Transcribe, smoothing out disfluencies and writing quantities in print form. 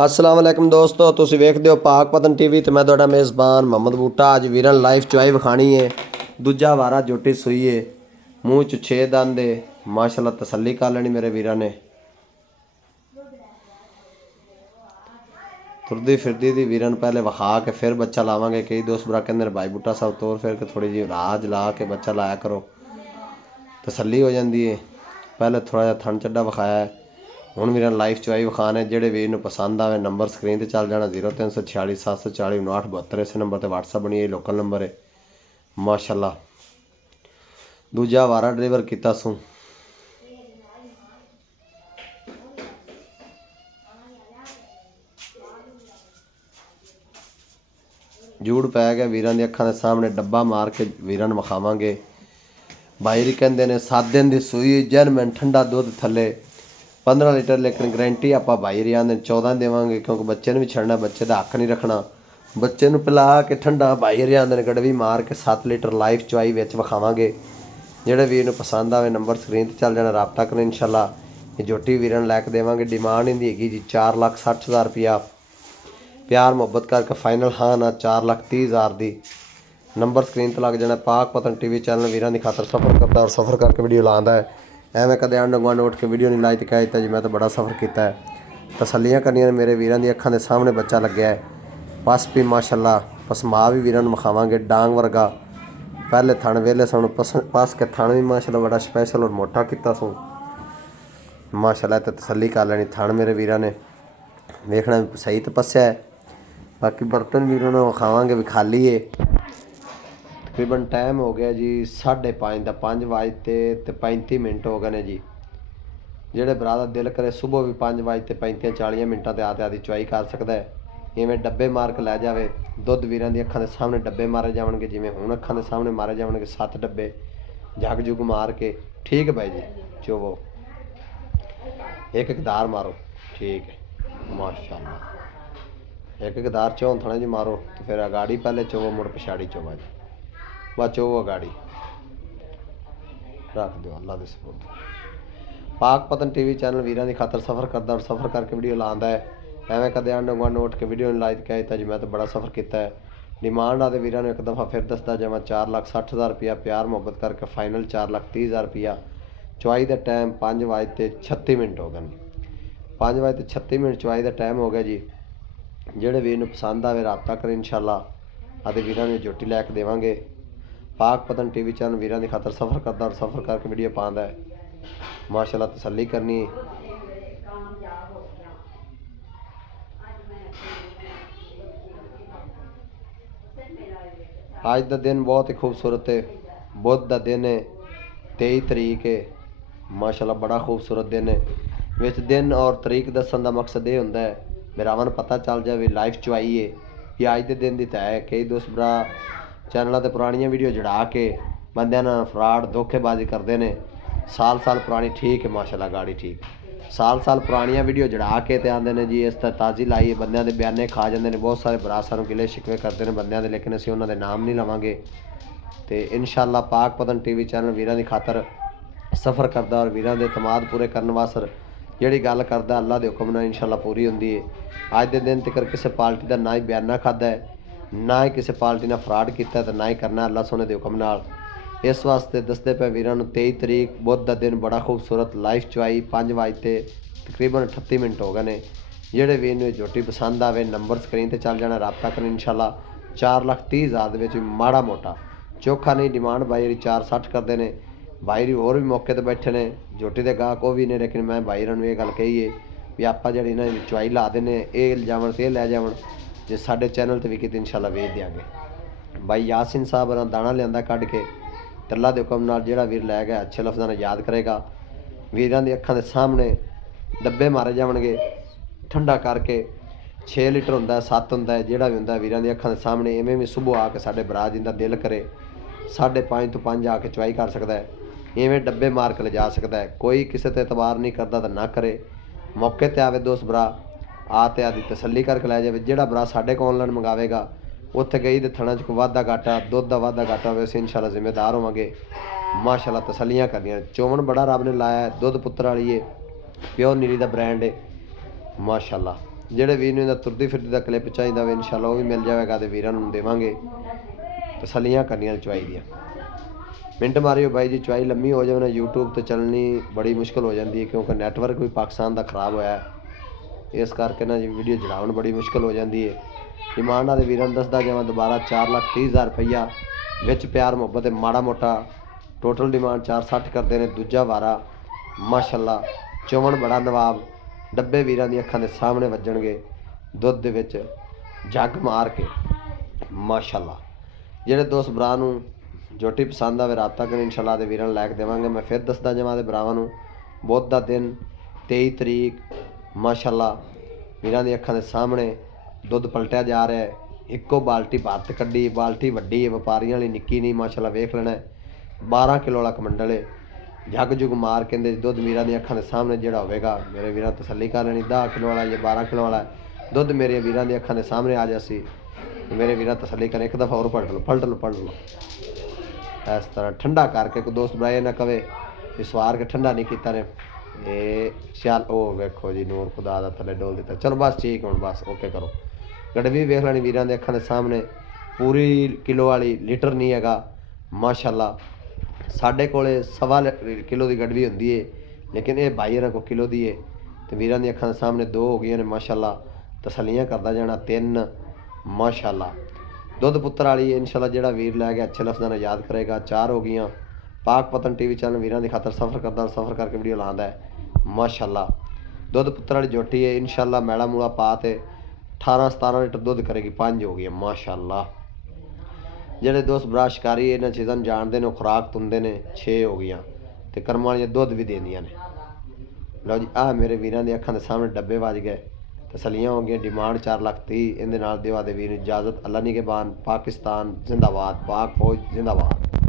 अस्सलाम वालेकुम दोस्तों, तुसीं वेखदे हो पाक पतन टीवी ते मैं तुहाडा मेज़बान मोहम्मद बूटा। अज वीरन लाइव चुआई विखानी है। दूजा वारा जोटी सूई है, मूँह च 6 दंद है। माशाल्लाह तसल्ली कर लेनी मेरे वीरां ने। तुरदी फिरदी दी वीरन पहले विखा के फिर बच्चा लावांगे। कई दोस्त बुरा कहते हैं भाई बूटा साहब तोड़ फिर के थोड़ी जी राज ला के बच्चा लाया करो, तसल्ली हो जाती है। पहले थोड़ा जिहा थन चड्डा विखाया है, हुण वीरां लाइव चुआई विखाने। जिहड़े वीर नूं पसंद आवे नंबर स्क्रीन ते चल जाना 0346 740 5972। इस नंबर ते व्हाट्सअप बनी है, लोकल नंबर है। माशाल्लाह दूजा वारा डिलीवर किया सूँ। जूड़ पै गया वीरां दी अखां दे सामने, डब्बा मार के वीरां नूं विखावांगे। भाई कहंदे ने 7 दिन दी सूई, जैनमैन ठंडा दुध थले 15 लीटर, लेकिन गारंटी आप भाई रिया ने 14 देवांगे, क्योंकि बच्चे ने भी छड़ना, बच्चे का हक नहीं रखना। बच्चे नूं पिला के ठंडा भाई रिया ने गड़वी मार के 7 लीटर लाइव चुआई विच विखावांगे। जिहड़े वीर नूं पसंद आवे नंबर स्क्रीन ते चल जाना, रबता करें। इंशाल्लाह ये जोटी वीरां लैके देवांगे। डिमांड इहदी हैगी जी 4,60,000 रुपया। प्यार मुहब्बत करके फाइनल हाँ ना 4,30,000 दी। नंबर स्क्रीन पर लग जाना। पाक पतन टीवी चैनल वीरां दी खातर सफ़र करता और सफ़र करके वीडियो लांदा है। एवें कदे आंड गुआंढ उठ के वीडियो नहीं लाई तो कह दिता जी मैं तो बड़ा सफ़र किया है। तसल्लियां करनियां मेरे वीरां दी अखां दे सामने बच्चा लग्या है। पस भी माशाल्लाह पसमा भी वीरां नूं विखावांगे, डांग वर्गा। पहले थण वेले सुण पस के थण भी माशाल्लाह बड़ा स्पैशल और मोटा किया सूँ। माशाल्लाह तो तसल्ली कर लैनी। थण मेरे वीरां ने वेखना भी सही तपस्या है। बाकी बर्तन वीरां नूं विखावांगे भी खाली है। तकरीबन टाइम हो गया जी 5:30 का, 5 बजते 35 मिनट हो गए ने जी। ਜਿਹੜੇ भरा का दिल करे सुबह भी 5 बजते 35-40 मिनटा के आते आदि चुआई कर सकता है। इवें डब्बे मार के लै जाए दुध वीरां दी अखां दे सामने डब्बे मारे जाएंगे, जिमें हुण अखां दे सामने मारे जाएंगे 7 डब्बे जग जुग मार के। ठीक है भाई जी, चोवो एक दार मारो, ठीक है माशाल्लाह। एक दार चौं थणे जी मारो तो फिर अगाड़ी पहले चोवो, मुड़ पिछाड़ी चोवा जी, बस चोवो अगाड़ी रख दो अल्लाह दे सपुर्द। पाक पतन टीवी चैनल वीरां दी खातर सफ़र करता और सफ़र करके वीडियो लांदा है। एवें कदे आंड गुआंढ उठ के वीडियो नहीं लाई तो कह दिता जी मैं तो बड़ा सफ़र किया है। डिमांड आते वीरां नूं एक दफ़ा फिर दसदा जावां 4,60,000 रुपया। प्यार मुहब्बत करके फाइनल 4,30,000 रुपया। चुआई का टाइम 5 बजते 36 मिनट हो गए। 5 बजते 36 मिनट चुआई का टाइम हो गया जी। जिहड़े वीर नूं पसंद आवे रबता करें, इंशाल्लाह आते वीरां नूं जोटी लैके देवांगे। पाक पतन टीवी चैनल वीरां दी खातर सफ़र करता और सफ़र करके वीडियो पांदा है। माशाल्लाह तसल्ली करनी। आज का दिन बहुत ही खूबसूरत है। बुध का दिन है, 23 तरीक है। माशाल्लाह बड़ा खूबसूरत दिन है। विच दिन और तरीक दसन का मकसद ये होंदा है मेरावां नूं पता चल जाए लाइव चुआई है कि अज के दिन की तय। कई दोस्त भरा चैनलों पर पुरानियां वीडियो जड़ा के बंदियां नाल फ्रॉड धोखेबाजी करते हैं। साल पुरानी ठीक है माशाल्लाह, गाड़ी ठीक। साल पुरानियां वीडियो जड़ा के ते आंदे ने जी इस ताज़ी लाई बंदियां दे बयाने खा जाते हैं। बहुत सारे भरा सानूं गिले शिकवे करते हैं बंदियां दे, लेकिन असीं उन्हां दे नाम नहीं लवांगे। तो इंशाल्लाह पाक पतन टीवी चैनल वीरां दी खातर सफ़र करदा और वीरां दे तमाद पूरे करने वास्ते जिहड़ी गल करदा अल्लाह दे हुक्म नाल इंशाल्लाह पूरी हुंदी है। अज दे दिन तक किसी पार्टी का ना ही बयाना खादा है, ना ही किसी पार्टी ने फ्रॉड किया, तो ना ही करना अल्लाह सोने के हुक्म नाल। इस वास्ते दसते पे वीरां नूं 23 तरीक बुध का दिन बड़ा खूबसूरत लाइव चुआई 5 बजते तकरीबन 38 मिनट हो गए ने। जिहड़े वीर नूं जोटी पसंद आवे नंबर स्क्रीन पर चल जाना, रबता करें। इंशाल्लाह 4,30,000 दे विच माड़ा मोटा चोखा नहीं। डिमांड भाई 4,60 करते हैं। भाई होर भी मौके पर बैठे ने, जोटी के गाहक वो भी ने, लेकिन मैं भाई नूं ये गल कही है भी आप जी इन्हां दी चुआई ला देने, ये जावन ते लै जावन, जे साडे चैनल ते भी किते इंशाल्लाह वेच देंगे। भाई यासिन साहब ने दाना लिया कढ़ के अल्लाह के हुक्म नाल जिहड़ा वीर लै गया अच्छे लफ्ज़ां नाल याद करेगा। वीरां दी अखां दे सामने डब्बे मारे जाणगे ठंडा करके। 6 लीटर हुंदा है, 7 हुंदा है, जिहड़ा भी हुंदा है वीरां दी अखां दे सामने। इवें भी सुबह आके साडे भरा जिंदा दिल करे 5:30 तो 5 आके चुआई कर सकता है। इवें डब्बे मार के ले जा सकता है। कोई किसी ते एतबार नहीं करता तो ना करे। मौके ते आवे दोस्त भरा आते आदि तसल्ली करके लै जाए। जिहड़ा भरा साडे को ऑनलाइन मंगावेगा उत्थे गई तो थणा च कोई वाधा घाटा दुध का वाधा घाटा होवे असीं इंशाल्लाह जिम्मेदार होवांगे। माशाल्लाह तसल्लियां करनियां। चोमन बड़ा रब ने लाया है, दुध पुत्तर वाली है, प्योर नीरी का ब्रांड है माशाल्लाह। ਜਿਹੜੇ ਵੀਰ ਨੂੰ ਇਹਦਾ ਤੁਰਦੀ ਫਿਰਦੀ ਦਾ ਕਲਿੱਪ ਚਾਹੀਦਾ ਵੇ ਇਨਸ਼ਾਅੱਲਾ ਉਹ ਵੀ ਮਿਲ ਜਾਵੇਗਾ ਤੇ ਵੀਰਾਂ ਨੂੰ ਦੇਵਾਂਗੇ। ਤਸੱਲੀਆਂ ਕਰਨੀਆਂ ਚਵਾਈ ਦੀਆਂ। ਮਿੰਟ ਮਾਰਿਓ ਬਾਈ ਜੀ, ਚਵਾਈ ਲੰਮੀ ਹੋ ਜਾਵੇ ਨਾ YouTube ਤੇ ਚੱਲਣੀ ਬੜੀ ਮੁਸ਼ਕਿਲ ਹੋ ਜਾਂਦੀ ਹੈ, ਕਿਉਂਕਿ ਨੈਟਵਰਕ ਵੀ ਪਾਕਿਸਤਾਨ ਦਾ ਖਰਾਬ ਹੋਇਆ ਹੈ। ਇਸ ਕਰਕੇ ਨਾ ਜੀ ਵੀਡੀਓ ਚੜਾਉਣ ਬੜੀ ਮੁਸ਼ਕਿਲ ਹੋ ਜਾਂਦੀ ਹੈ। ਡਿਮਾਂਡ ਵਾਲੇ ਵੀਰਾਂ ਨੂੰ ਦੱਸਦਾ ਜਾਵਾਂ ਦੁਬਾਰਾ 4,30,000 ਰੁਪਈਆ ਵਿੱਚ ਪਿਆਰ ਮੁਹੱਬਤ ਤੇ ਮਾੜਾ ਮੋਟਾ ਟੋਟਲ ਡਿਮਾਂਡ 460 ਕਰਦੇ ਨੇ। ਦੂਜਾ ਵਾਰਾ ਮਾਸ਼ਾਅੱਲਾ ਚੋਣ ਬੜਾ ਨਵਾਬ, ਡੱਬੇ ਵੀਰਾਂ ਦੀ ਅੱਖਾਂ ਦੇ ਸਾਹਮਣੇ ਵੱਜਣਗੇ ਦੁੱਧ ਦੇ ਵਿੱਚ ਜੱਗ ਮਾਰ ਕੇ ਮਾਸ਼ਾਅੱਲਾ। ਜਿਹੜੇ ਦੋਸਤ ਭਰਾ ਨੂੰ ਜੋਟੀ ਪਸੰਦ ਆਵੇ ਰਾਬਤਾ ਕਰਨ ਇਨਸ਼ਾਅੱਲਾ ਦੇ ਵੀਰਾਂ ਨੂੰ ਲੈ ਕੇ ਦੇਵਾਂਗੇ। ਮੈਂ ਫਿਰ ਦੱਸਦਾ ਜਾਵਾਂ ਦੇ ਭਰਾਵਾਂ ਨੂੰ ਬੁੱਧ ਦਾ ਦਿਨ 23 ਤਰੀਕ ਮਾਸ਼ਾਅੱਲਾ ਵੀਰਾਂ ਦੀ ਅੱਖਾਂ ਦੇ ਸਾਹਮਣੇ ਦੁੱਧ ਪਲਟਿਆ ਜਾ ਰਿਹਾ ਹੈ। ਇੱਕੋ ਬਾਲਟੀ ਭਾਰਤ ਕੱਢੀ, ਬਾਲਟੀ ਵੱਡੀ ਹੈ ਵਪਾਰੀਆਂ ਵਾਲੀ, ਨਿੱਕੀ ਨਹੀਂ ਮਾਸ਼ਾਅੱਲਾ। ਵੇਖ ਲੈਣਾ 12 ਕਿਲੋ ਵਾਲਾ ਕਮੰਡਲ ਹੈ। ਜੱਗ ਜੁਗ ਮਾਰ ਕਹਿੰਦੇ ਦੁੱਧ ਵੀਰਾਂ ਦੀਆਂ ਅੱਖਾਂ ਦੇ ਸਾਹਮਣੇ ਜਿਹੜਾ ਹੋਵੇਗਾ ਮੇਰੇ ਵੀਰਾਂ ਤਸੱਲੀ ਕਰ ਲੈਣੀ। 10 ਕਿਲੋ ਵਾਲਾ ਜਾਂ 12 ਕਿਲੋ ਵਾਲਾ ਦੁੱਧ ਮੇਰੇ ਵੀਰਾਂ ਦੀਆਂ ਅੱਖਾਂ ਦੇ ਸਾਹਮਣੇ ਆ ਜਾਸੀ, ਮੇਰੇ ਵੀਰਾਂ ਤਸੱਲੀ ਕਰਨ। ਇੱਕ ਦਫਾ ਹੋਰ ਪਲਟ ਲਓ ਇਸ ਤਰ੍ਹਾਂ ਠੰਡਾ ਕਰਕੇ। ਕੋਈ ਦੋਸਤ ਬਰਾਏ ਨਾ ਕਵੇ ਕਿ ਸਵਾਰ ਕੇ ਠੰਡਾ ਨਹੀਂ ਕੀਤਾ ਨੇ ਇਹ ਚੱਲ। ਉਹ ਵੇਖੋ ਜੀ ਨੂਰ ਖੁਦਾ ਦਾ ਥੱਲੇ ਡੋਲ ਦਿੱਤਾ। ਚਲੋ ਬਸ ਠੀਕ, ਹੁਣ ਬਸ ਓਕੇ ਕਰੋ। ਗੜਵੀ ਵੇਖ ਲੈਣੀ ਵੀਰਾਂ ਦੇ ਅੱਖਾਂ ਦੇ ਸਾਹਮਣੇ, ਪੂਰੀ ਕਿਲੋ ਵਾਲੀ, ਲੀਟਰ ਨਹੀਂ ਹੈਗਾ ਮਾਸ਼ਾਅੱਲਾ। ਸਾਡੇ ਕੋਲੇ 1.25 ਕਿਲੋ ਦੀ ਗੜਵੀ ਹੁੰਦੀ ਹੈ, ਲੇਕਿਨ ਇਹ ਭਾਈ ਇਹਨਾਂ ਕੋਲ ਕਿਲੋ ਦੀ ਹੈ। ਤੇ ਵੀਰਾਂ ਦੀ ਅੱਖਾਂ ਦੇ ਸਾਹਮਣੇ 2 ਹੋ ਗਈਆਂ ਨੇ ਮਾਸ਼ਾਅੱਲਾ। ਤਸੱਲੀਆਂ ਕਰਦਾ ਜਾਣਾ 3 ਮਾਸ਼ਾਅੱਲਾ। ਦੁੱਧ ਪੁੱਤਰ ਵਾਲੀ ਇਨਸ਼ਾਅੱਲਾ ਜਿਹੜਾ ਵੀਰ ਲੈ ਗਿਆ ਅੱਛੇ ਲਫ਼ਜ਼ਾਂ ਨਾਲ ਯਾਦ ਕਰੇਗਾ। 4 ਹੋ ਗਈਆਂ। ਪਾਕ ਪਤਨ TV ਚੈਨਲ ਵੀਰਾਂ ਦੀ ਖਾਤਰ ਸਫ਼ਰ ਕਰਦਾ, ਸਫ਼ਰ ਕਰਕੇ ਵੀਡੀਓ ਲਾਉਂਦਾ ਹੈ ਮਾਸ਼ਾਅੱਲਾ। ਦੁੱਧ ਪੁੱਤਰ ਵਾਲੀ ਜੋਟੀ ਹੈ ਇਨਸ਼ਾਅੱਲਾ। ਮੈਲਾ ਮੂਲਾ ਪਾ ਤੇ 18-17 ਲੀਟਰ ਦੁੱਧ ਕਰੇਗੀ। 5 ਹੋ ਗਈਆਂ ਮਾਸ਼ਾਅੱਲਾ। ਜਿਹੜੇ ਦੋਸਤ ਭਰਾ ਸ਼ਿਕਾਰੀ ਇਹਨਾਂ ਚੀਜ਼ਾਂ ਨੂੰ ਜਾਣਦੇ ਨੇ ਉਹ ਖੁਰਾਕ ਤੁੰਦੇ ਨੇ। 6 ਹੋ ਗਈਆਂ ਤੇ ਕਰਮਾਂ ਵਾਲੀਆਂ ਦੁੱਧ ਵੀ ਦਿੰਦੀਆਂ ਨੇ। ਲਓ ਜੀ ਆਹ ਮੇਰੇ ਵੀਰਾਂ ਦੀ ਅੱਖਾਂ ਦੇ ਸਾਹਮਣੇ ਡੱਬੇ ਵੱਜ ਗਏ। ਤਸੱਲੀਆਂ ਹੋ ਗਈਆਂ। ਡਿਮਾਂਡ 4,30,000। ਇਹਦੇ ਨਾਲ ਦਿਵਾ ਦੇ ਵੀਰ ਨੂੰ ਇਜਾਜ਼ਤ। ਅੱਲਾ ਨਿਗਹਿਬਾਨ। ਪਾਕਿਸਤਾਨ ਜ਼ਿੰਦਾਬਾਦ। ਪਾਕ ਫੌਜ ਜ਼ਿੰਦਾਬਾਦ।